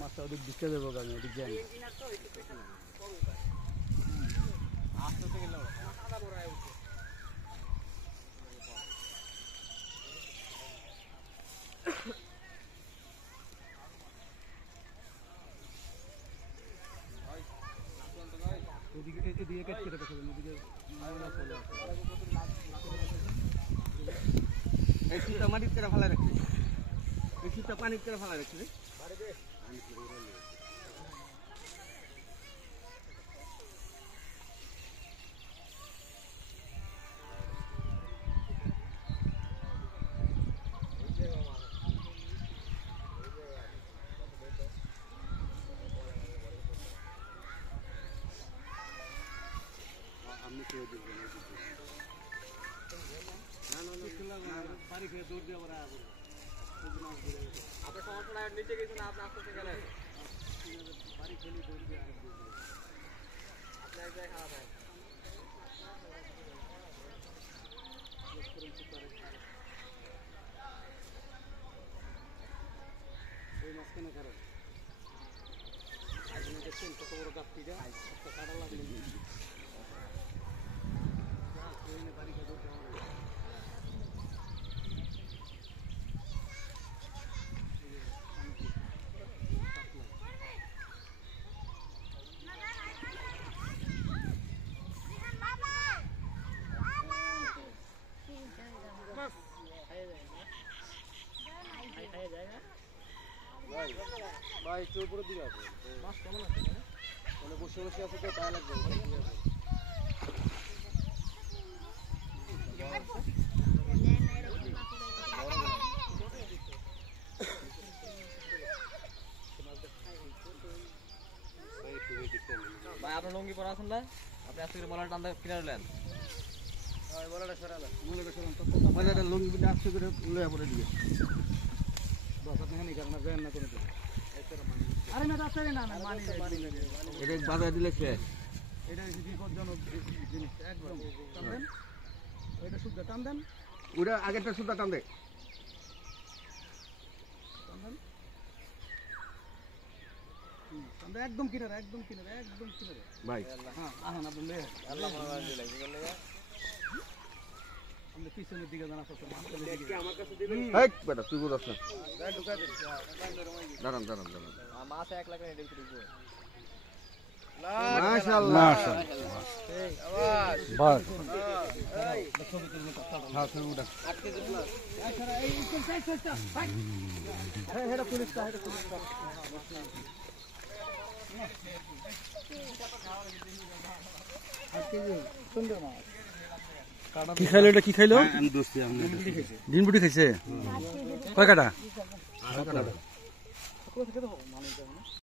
মাছটা ওদিক দিকে দেবো আমি ওদিক যাই এদিকে কেটে কেটে দেখো এদিকে এই সুতা মাটির করে ফেলা রাখছি এই সুতা পানির করে ফেলা রাখছি ভাই একটু উপরের দিকে আছে মাছ কেমন আছে মানে বসে বসে আছে তো তাই লাগবে ভাই আপনার লুঙ্গি পরা আছেন না আপনি আজকে বলার টান কিনে নিলেন বলাটা সরালেন বলাটা লুঙ্গি পিঠে আজকে করে লয়ে পড়ে দিবে বস আপনি হানি করেন না বেন না কোনো আরে না দাঁড়াতে না না মানি এটা বাজার দিলে শেষ এটা বিপজ্জনক জিনিস একদম টান দেন এটা সুদ্ধা টান দেন ওটা আগেরটা সুদ্ধা টান দে টান দেন একদম কিনারে ভাই হ্যাঁ আহান আপনি লে আল্লাহ মারা দিলে কি করলে আমরা পিছনের দিকে জানা করতে মানতে আমার কাছে দিবেন এই বেটা তুই বুঝছ না ঢুকা দে দাঁড়ান মাছ 1 লাখ এর দিকে দিব মাশাআল্লাহ এই আওয়াজ বাস এই ছবি তুলতে হ্যাঁ ছবি উঠা আটকে দে প্লাস এই চল ভাই আরে হেডা পুলিশটা সুন্দর মাছ কি খাইলো এটা, কি খাইলো? আমি দোস্তি আমি ডিম বুটি খাইছে? কয় কাটা?